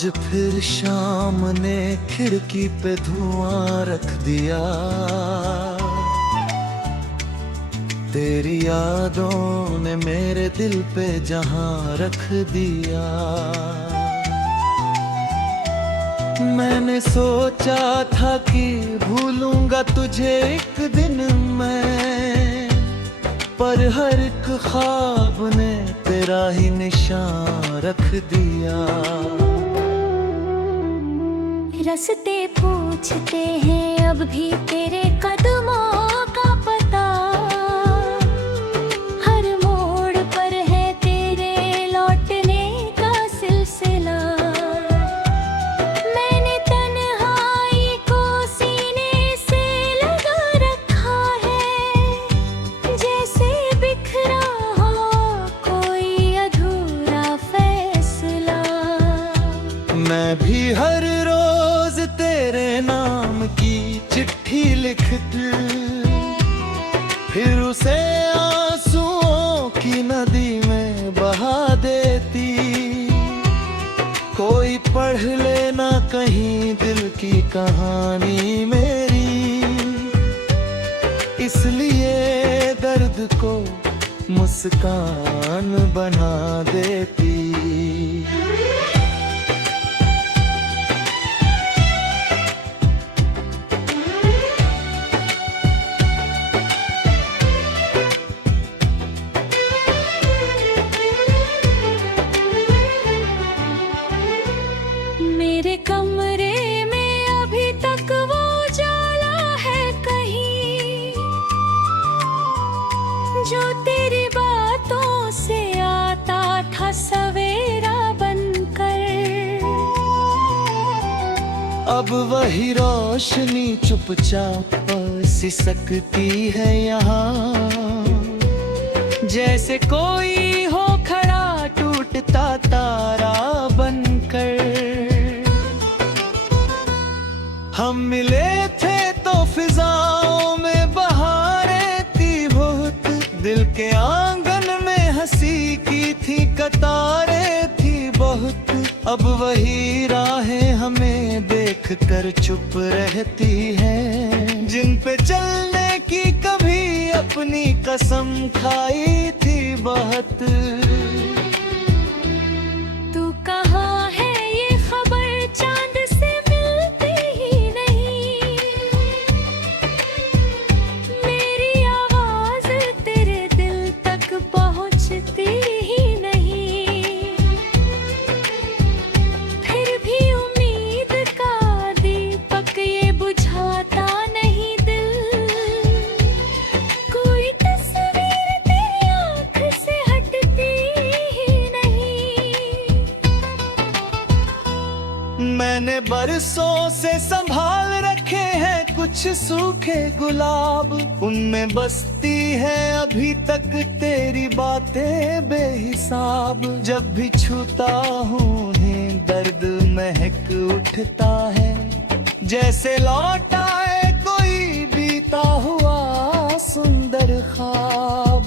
आज फिर शाम ने खिड़की पे धुआं रख दिया। तेरी यादों ने मेरे दिल पे जहां रख दिया। मैंने सोचा था कि भूलूंगा तुझे एक दिन मैं, पर हर एक ख्वाब ने तेरा ही निशान रख दिया। रास्ते पूछते हैं अब भी तेरे कदमों का पता, हर मोड़ पर है तेरे लौटने का सिलसिला। मैंने तन्हाई को सीने से लगा रखा है, जैसे बिखरा हो कोई अधूरा फैसला। मैं भी हर रोज तेरे नाम की चिट्ठी लिखती, फिर उसे आंसुओं की नदी में बहा देती। कोई पढ़ लेना कहीं दिल की कहानी मेरी, इसलिए दर्द को मुस्कान बना देती। मेरे कमरे में अभी तक वो उजाला है कहीं, जो तेरी बातों से आता था सवेरा बनकर। अब वही रोशनी चुपचाप सिसकती है यहाँ, जैसे कोई हो खड़ा टूटता तारा बनकर। हम मिले थे तो फिजाओं में बहारें थी बहुत, दिल के आंगन में हंसी की थी कतारें थी बहुत। अब वही राहें हमें देख कर चुप रहती हैं, जिन पे चलने की कभी अपनी कसम खाई थी बहुत। तू कहाँ है ये खबर चांद से मिलती ही नहीं, मेरी आवाज तेरे दिल तक पहुँचती ही नहीं। फिर भी उम्मीद का दीपक ये बुझाता नहीं दिल, कोई तस्वीर तेरी आँख से हटती ही नहीं। मैंने बरसों से संभाल रखे हैं कुछ सूखे गुलाब, उनमें बसती है अभी तक तेरी बातें बेहिसाब। जब भी छूता हूँ उन्हें दर्द महक उठता है, जैसे लौट आए कोई बीता हुआ सुंदर ख्वाब।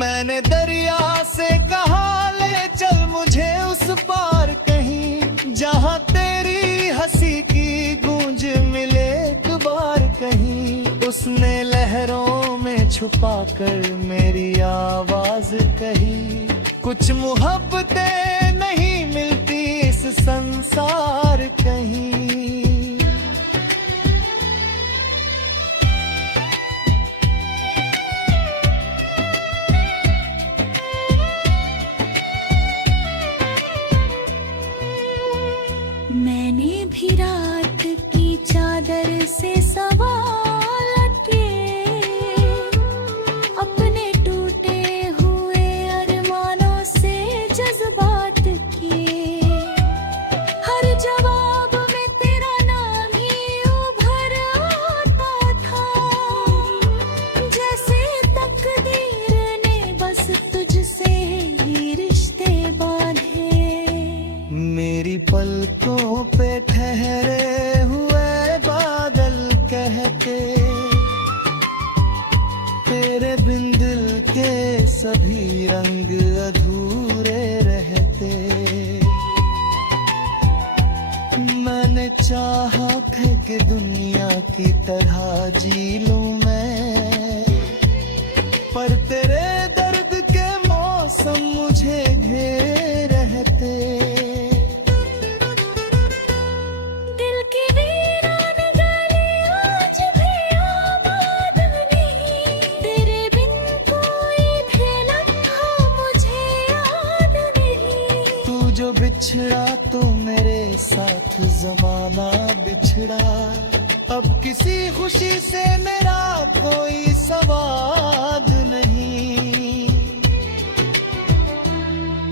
मैंने दरिया से कहा ले चल मुझे उस पार कहीं, जहाँ तेरी हंसी की गूंज मिले एक बार कहीं। उसने लहरों में छुपा कर मेरी आवाज कही, कुछ मोहब्बतें नहीं मिलती इस संसार कहीं। मैंने भी रात की चादर से सवाल किए, अपने टूटे हुए अरमानों से जज्बात किए। हर जवाब में तेरा नाम ही उभर आता था, जैसे तकदीर ने बस तुझसे ही रिश्ते बांधे। मेरी पलकों पे ठहरे हुए बादल कहते, तेरे बिन दिल के सभी रंग अधूरे रहते। मैंने चाहा है कि दुनिया की तरह जी लूं मैं, पर तेरे दर्द के मौसम मुझे घेरे रहते। दिल की वीरान गली आज भी आबाद नहीं, तेरे बिन कोई भी लम्हा मुझे याद नहीं। तू जो बिछड़ा तो मेरे साथ जमाना बिछड़ा, अब किसी खुशी से मेरा कोई सवाद नहीं।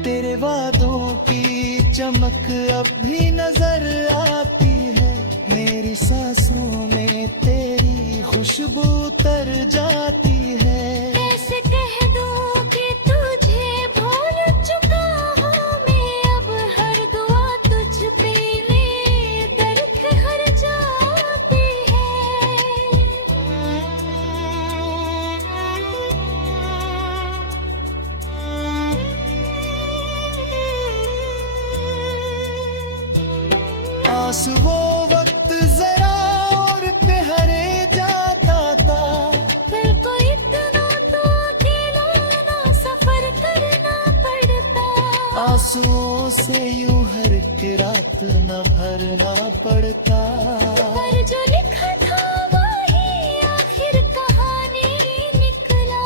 तेरे वादों की चमक अब भी नजर आती है, मेरी सांसों में तेरी खुशबू तर जाती है। कैसे कह दूं कि तुझे भूल चुका हूँ मैं, अब हर दुआ तुझ पे दर्द हर जाती है। आंसू वो वक्त जरा और ठहरे जाता था, दिल को इतना तो अकेला ना सफर करना पड़ता। आंसुओं से यूं हर एक रात न भरना पड़ता। पर जो लिखा था वही आखिर कहानी निकला।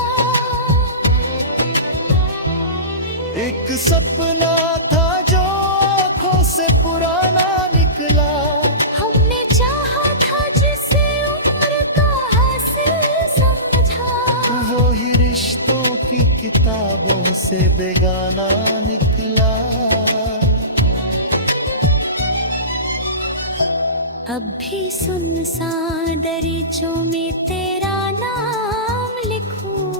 एक सपना था जो आँखों से पुराना निकला, हमने चाहा था जिसे उम्र का हासिल समझा। वो ही रिश्तों की किताबों से बेगाना निकला। अब भी सुनसान दरीचों में तेरा नाम लिखूं,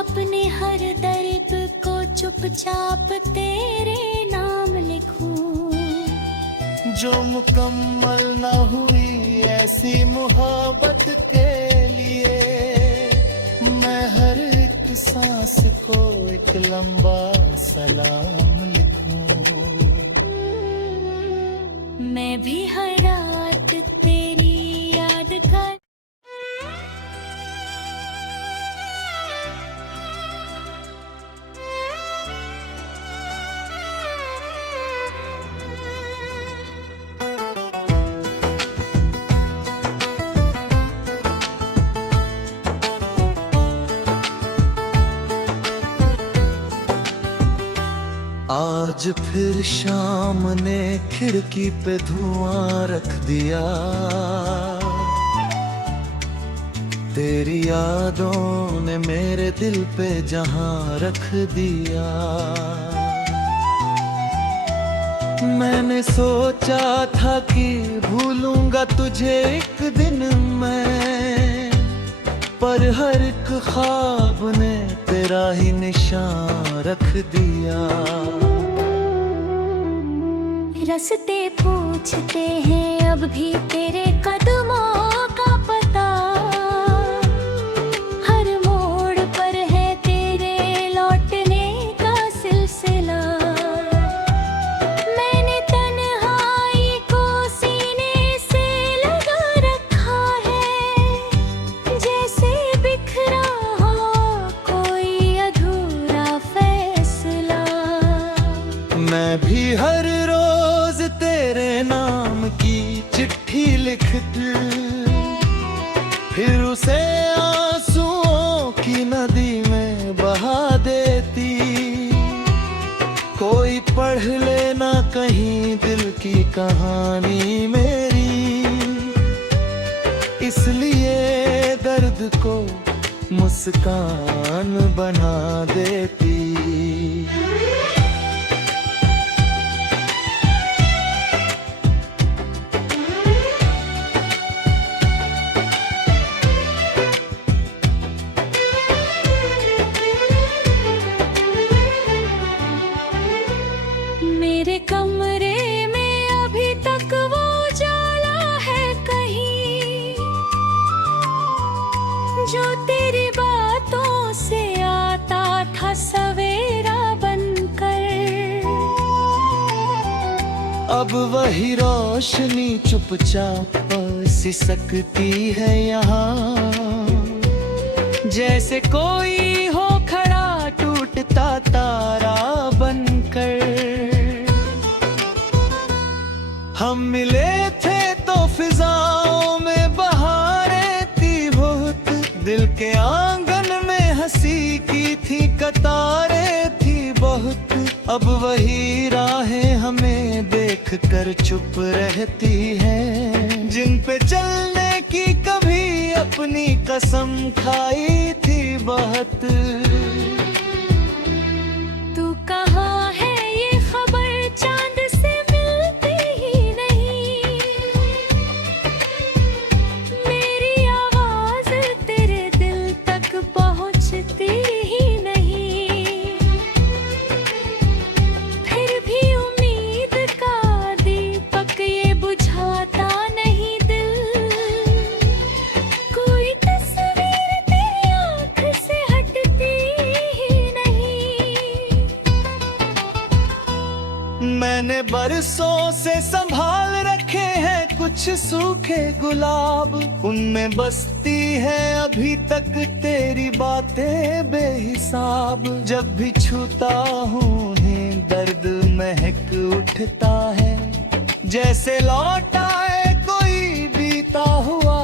अपने हर दर्द को चुपचाप तेरे नाम लिखूं। जो मुकम्मल न हुई ऐसी मोहब्बत के लिए, मैं हर एक सांस को एक लंबा सलाम लिखूं। मैं भी हर रात तेरी याद कर आज फिर शाम ने खिड़की पे धुआं रख दिया, तेरी यादों ने मेरे दिल पे जहां रख दिया। मैंने सोचा था कि भूलूंगा तुझे एक दिन मैं, पर हर एक ख्वाब ने तेरा ही निशान रख दिया। रास्ते पूछते हैं अब भी तेरे कदमों का पता, हर मोड़ पर है तेरे लौटने का सिलसिला। मैंने तन्हाई को सीने से लगा रखा है, जैसे बिखरा हो कोई अधूरा फैसला। मैं भी हर रोज तेरे नाम की चिट्ठी लिखती, फिर उसे आंसुओं की नदी में बहा देती। कोई पढ़ लेना कहीं दिल की कहानी मेरी, इसलिए दर्द को मुस्कान बना देती। मेरे कमरे में अभी तक वो उजाला है कहीं, जो अब वही रोशनी चुपचाप सिसकती है यहाँ, जैसे कोई हो खड़ा टूटता तारा बनकर। हम मिले थे तो फिजाओं में बहारें थी बहुत, दिल के आंगन में हंसी की थी कतारें थी बहुत। अब वही राहें हमें देख कर चुप रहती हैं, जिन पे चलने की कभी अपनी कसम खाई थी बहुत। तू कहाँ है ये खबर चांद से मिलती ही नहीं, मेरी आवाज तेरे दिल तक पहुँचती ही नहीं। फिर भी उम्मीद का दीपक ये बुझाता नहीं दिल, कोई तस्वीर तेरी आँख से हटती ही नहीं। मैंने बरसों से संभाल रखे हैं कुछ सूखे गुलाब, उनमें बसती है अभी तक तेरी बातें बेहिसाब। जब भी छूता हूँ उन्हें दर्द महक उठता है, जैसे लौट आए कोई बीता हुआ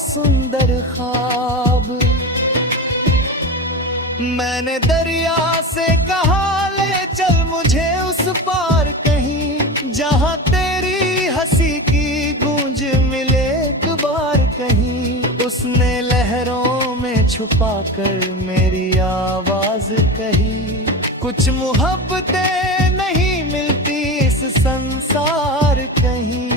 सुंदर ख्वाब। मैंने दरिया से कहा ले चल मुझे उस पार कहीं, जहाँ तेरी हंसी की गूंज मिले एक बार कहीं। उसने लहरों में छुपा कर मेरी आवाज कही, कुछ मोहब्बतें नहीं मिलती इस संसार कहीं।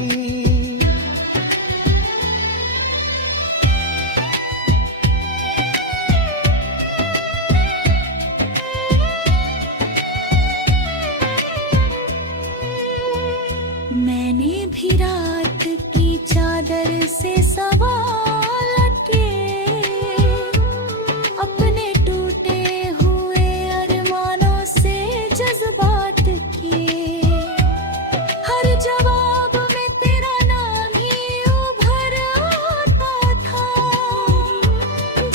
मैंने भी रात की चादर से सवाल किए, अपने टूटे हुए अरमानों से जज्बात किए। हर जवाब में तेरा नाम ही उभर आता था,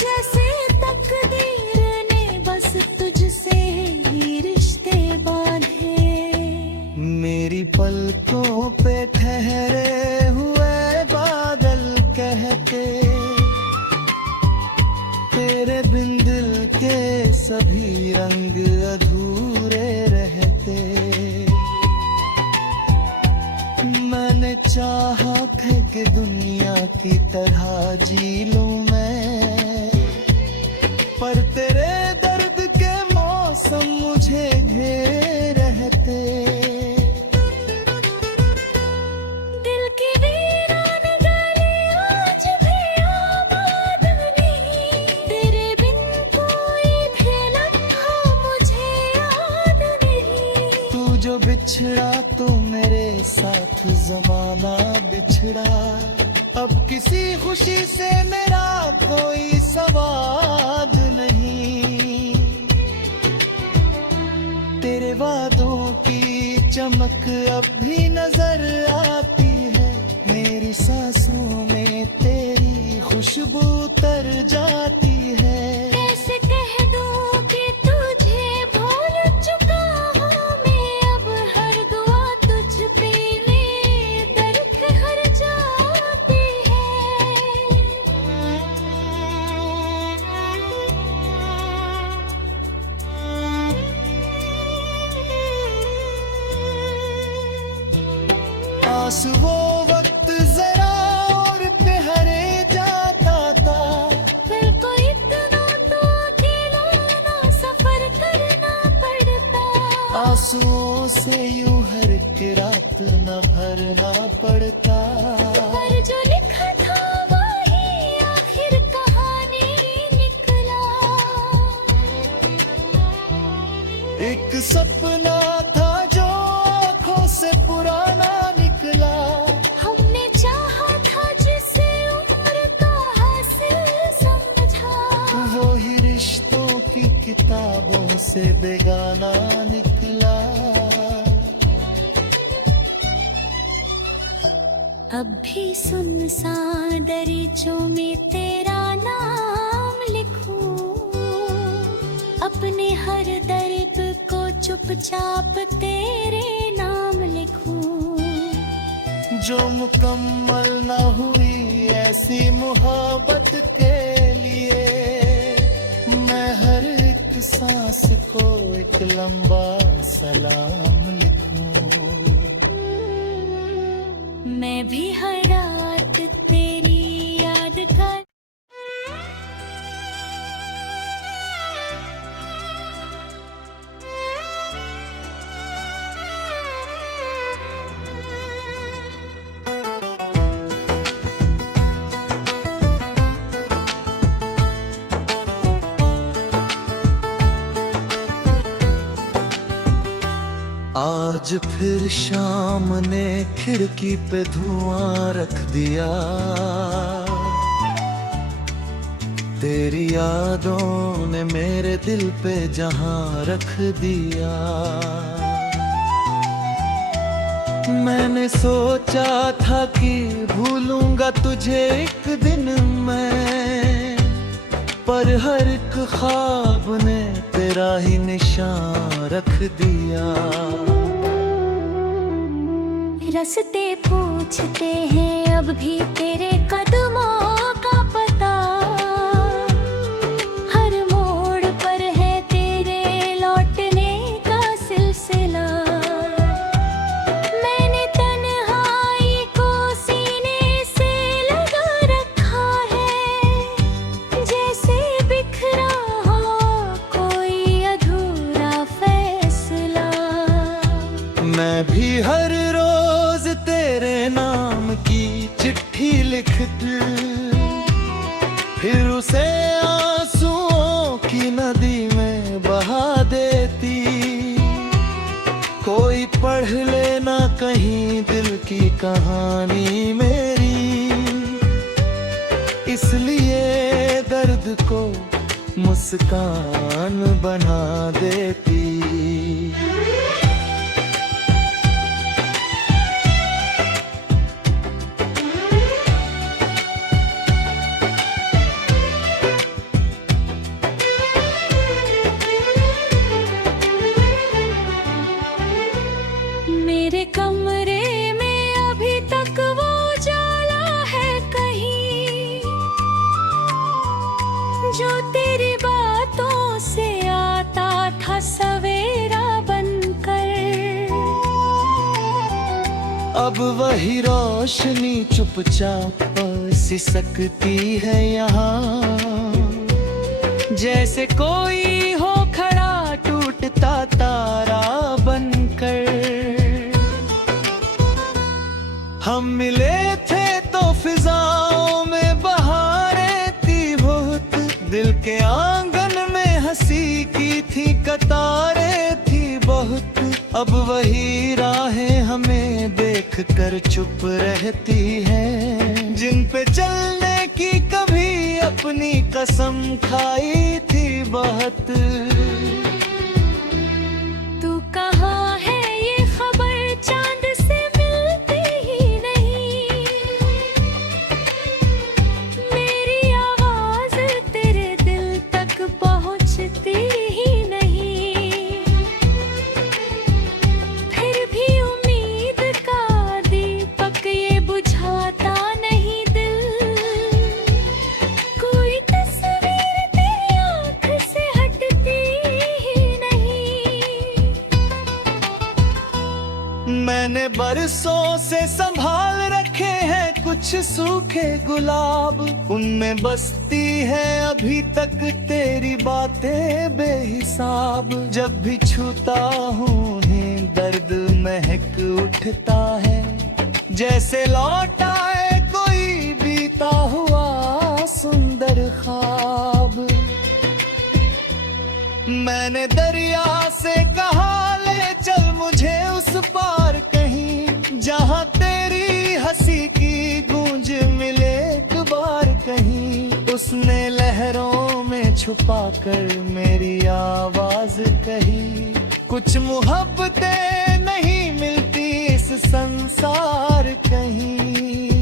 जैसे तकदीर ने बस तुझसे ही रिश्ते बांधे। मेरी पलकों पे ठहरे हुए बादल कहते, तेरे बिन दिल के सभी रंग अधूरे रहते। मैंने चाहा था कि दुनिया की तरह जी लूं मैं, पर तेरे दर्द के मौसम मुझे घेरे रहते। जो बिछड़ा तो मेरे साथ जमाना बिछड़ा, अब किसी खुशी से मेरा कोई सवाद नहीं। तेरे वादों की चमक अब भी नजर आती है, मेरी सांसों में तेरी खुशबू तर जाती है। कैसे कह दूं कि तुझे भूल चुका हूँ मैं, अब हर दुआ तुझ पे दर्द हर जाती है। आंस वो वक्त जरा और ठहरे जाता था, दिल को इतना तो अकेला ना सफर करना पड़ता। आंसुओं से यूं हर एक रात न भरना पड़ता। पर जो लिखा था वही आखिर कहानी निकला। एक सपना था जो आँखों से पुराना निकला, हमने चाहा था जिसे उम्र का हासिल समझा। वो ही रिश्तों की किताबों से बेगाना निकला। अब भी सुनसान दरीचों में तेरा नाम लिखूं, अपने हर दर्द को चुपचाप तेरे नाम लिखूं। जो मुकम्मल न हुई ऐसी मोहब्बत के लिए, मैं हर एक सांस को एक लंबा सलाम लिखूं। मैं भी हर रात तेरी याद कर आज फिर शाम ने खिड़की पे धुआं रख दिया, तेरी यादों ने मेरे दिल पे जहां रख दिया। मैंने सोचा था कि भूलूंगा तुझे एक दिन मैं, पर हर एक ख्वाब ने तेरा ही निशान रख दिया। रास्ते पूछते हैं अब भी तेरे कदमों का पता, हर मोड़ पर है तेरे लौटने का सिलसिला। मैंने तन्हाई को सीने से लगा रखा है, जैसे बिखरा हो कोई अधूरा फैसला। मैं भी हर रोज तेरे नाम की चिट्ठी लिखती, फिर उसे आंसुओं की नदी में बहा देती। कोई पढ़ लेना कहीं दिल की कहानी मेरी, इसलिए दर्द को मुस्कान बना देती। मेरे कमरे में अभी तक वो उजाला है कहीं, जो तेरी बातों से आता था सवेरा बनकर। अब वही रोशनी चुपचाप सिसकती है यहाँ, जैसे कोई हो खड़ा टूटता तारा बनकर। हम मिले थे तो फिजाओं में बहारें थी बहुत, दिल के आंगन में हंसी की थी कतारें थी बहुत। अब वही राहें हमें देख कर चुप रहती हैं, जिन पे चलने की कभी अपनी कसम खाई थी बहुत। तू कहाँ है ये खबर चांद से मिलती ही नहीं, मेरी आवाज तेरे दिल तक पहुँचती ही नहीं। फिर भी उम्मीद का दीपक ये बुझाता नहीं दिल, कोई तस्वीर तेरी आँख से हटती ही नहीं। मैंने बरसों से संभाल रखे हैं कुछ सूखे गुलाब, उनमें बसती है अभी तक तेरी बातें बेहिसाब। जब भी छूता हूँ उन्हें दर्द महक उठता है, जैसे लौट आए कोई बीता हुआ सुंदर ख्वाब। मैंने दरिया से कहा ले चल मुझे उस पार कहीं, जहाँ तेरी हंसी की गूंज मिले एक बार कहीं। उसने लहरों में छुपा कर मेरी आवाज कही, कुछ मोहब्बतें नहीं मिलती इस संसार कहीं।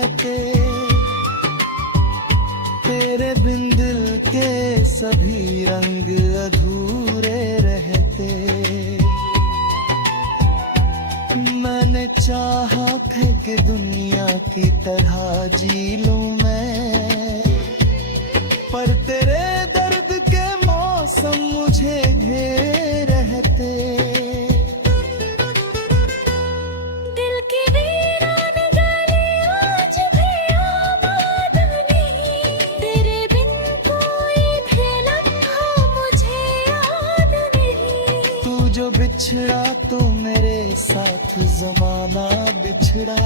रहते, तेरे बिन दिल के सभी रंग अधूरे रहते। मैंने चाहा है कि दुनिया की तरह जी लूं मैं, पर तेरे दर्द के मौसम मुझे घेरे रहते। दिल की वीरान गली आज भी आबाद नहीं, तेरे बिन कोई भी लम्हा मुझे याद नहीं। तू जो बिछड़ा तो मेरे साथ जमाना बिछड़ा,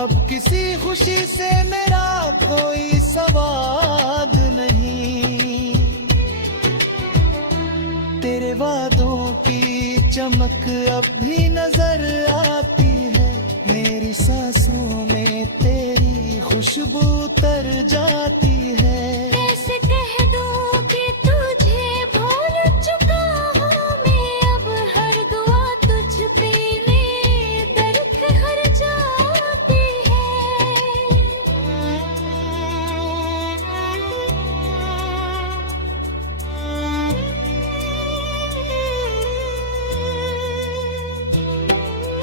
अब किसी खुशी से मेरा कोई सवाद नहीं। तेरे वादों की चमक अब भी नजर आती है, मेरी सांसों में तेरी खुशबू तर जाती है। कैसे कह दूं कि तुझे भूल चुका हूँ मैं, अब हर दुआ तुझ पे दर्द हर जाती है।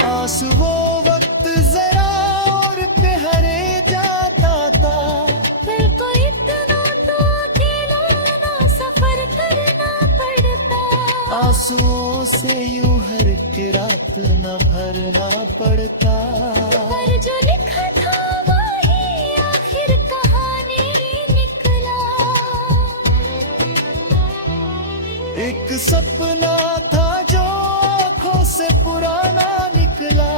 आंसू वो वक्त जरा और प्यारे जाता था, दिल को इतना तो अकेला ना सफर करना पड़ता। आंसुओं से यूं हर की रात न भरना पड़ता। पर जो लिखा था वही आखिर कहानी निकला। एक सपना था जो आँखों से पुराना निकला,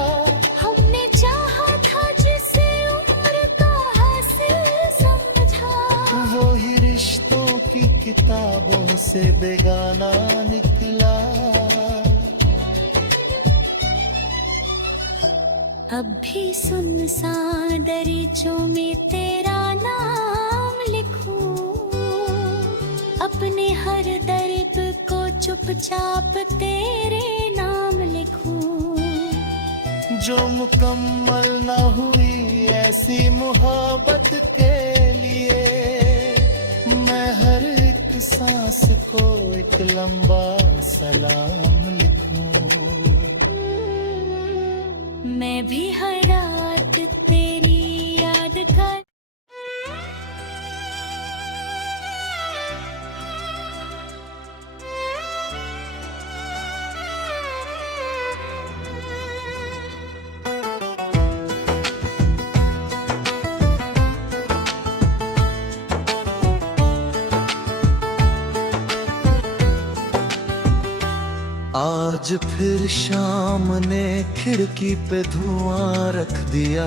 हमने चाहा था जिसे उम्र का हासिल समझा। वो ही रिश्तों की किताबों से बेगाना निकला। अब भी सुनसान दरीचों में तेरा नाम लिखूं, अपने हर दर्द को चुपचाप तेरे नाम लिखूं। जो मुकम्मल न हुई ऐसी मोहब्बत के लिए, मैं हर एक सांस को एक लंबा सलाम लिखूं। मैं भी हर रात तेरी याद कर आज फिर शाम ने खिड़की पे धुआं रख दिया,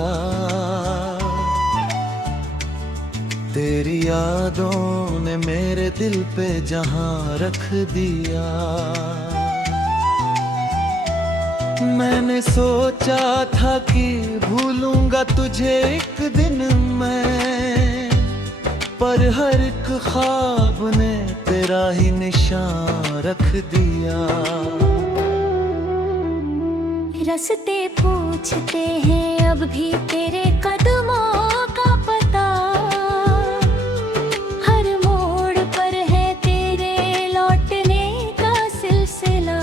तेरी यादों ने मेरे दिल पे जहां रख दिया। मैंने सोचा था कि भूलूंगा तुझे एक दिन मैं, पर हर एक ख्वाब ने तेरा ही निशान रख दिया। रास्ते पूछते हैं अब भी तेरे कदमों का पता, हर मोड़ पर है तेरे लौटने का सिलसिला।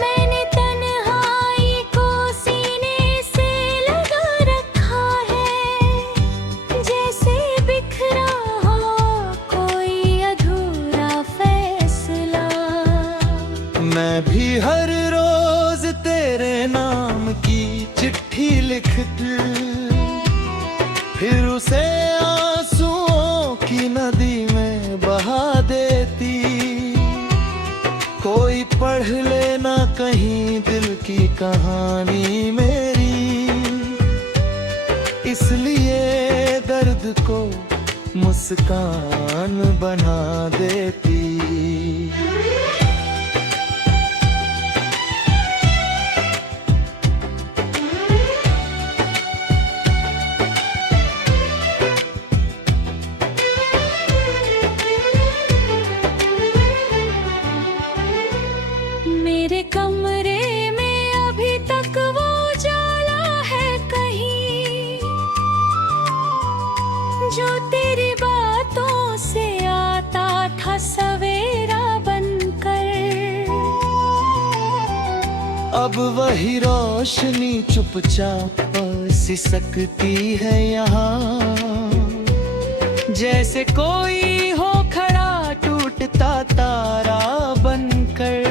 मैंने तन्हाई को सीने से लगा रखा है, जैसे बिखरा हो कोई अधूरा फैसला। मैं भी हर रोज तेरे नाम की चिट्ठी लिखती, फिर उसे आंसुओं की नदी में बहा देती। कोई पढ़ लेना कहीं दिल की कहानी मेरी, इसलिए दर्द को मुस्कान बना देती। मेरे कमरे में अभी तक वो उजाला है कहीं, अब वही रोशनी चुपचाप सिसकती है यहाँ, जैसे कोई हो खड़ा टूटता तारा बनकर।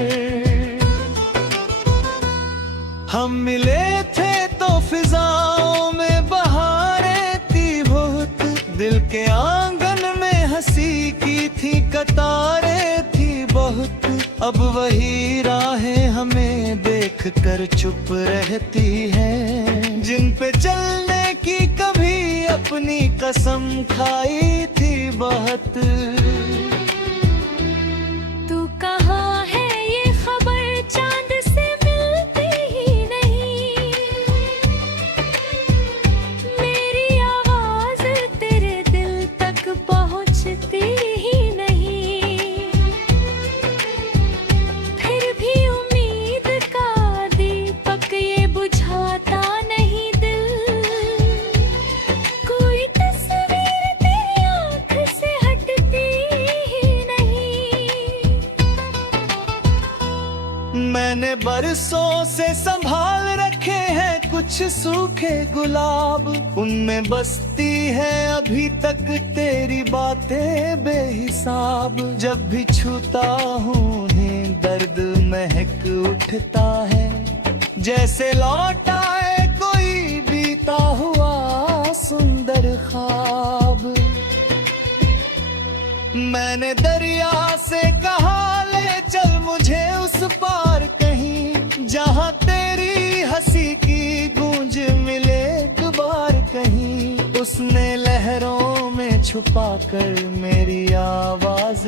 हम मिले थे तो फिजाओं में बहारें थी बहुत, दिल के आंगन में हंसी की थी कतारें थी बहुत। अब वही राहें हमें देख कर चुप रहती हैं, जिन पे चलने की कभी अपनी कसम खाई थी बहुत। तू कहाँ है ये खबर चांद से मिलती ही नहीं, मेरी आवाज तेरे दिल तक पहुँचती ही नहीं। फिर भी उम्मीद का दीपक ये बुझाता नहीं दिल, कोई तस्वीर तेरी आँख से हटती ही नहीं। मैंने बरसों से संभाल रखे हैं कुछ सूखे गुलाब, उनमें बसती है अभी तक तेरी बातें बेहिसाब। जब भी छूता हूँ उन्हें दर्द महक उठता है, जैसे लौट आए कोई बीता हुआ सुंदर ख्वाब। मैंने दरिया से कहा ले चल मुझे उस पार कहीं, जहाँ तेरी हंसी की गूंज मिले एक बार कहीं। उसने लहरों में छुपा कर मेरी आवाज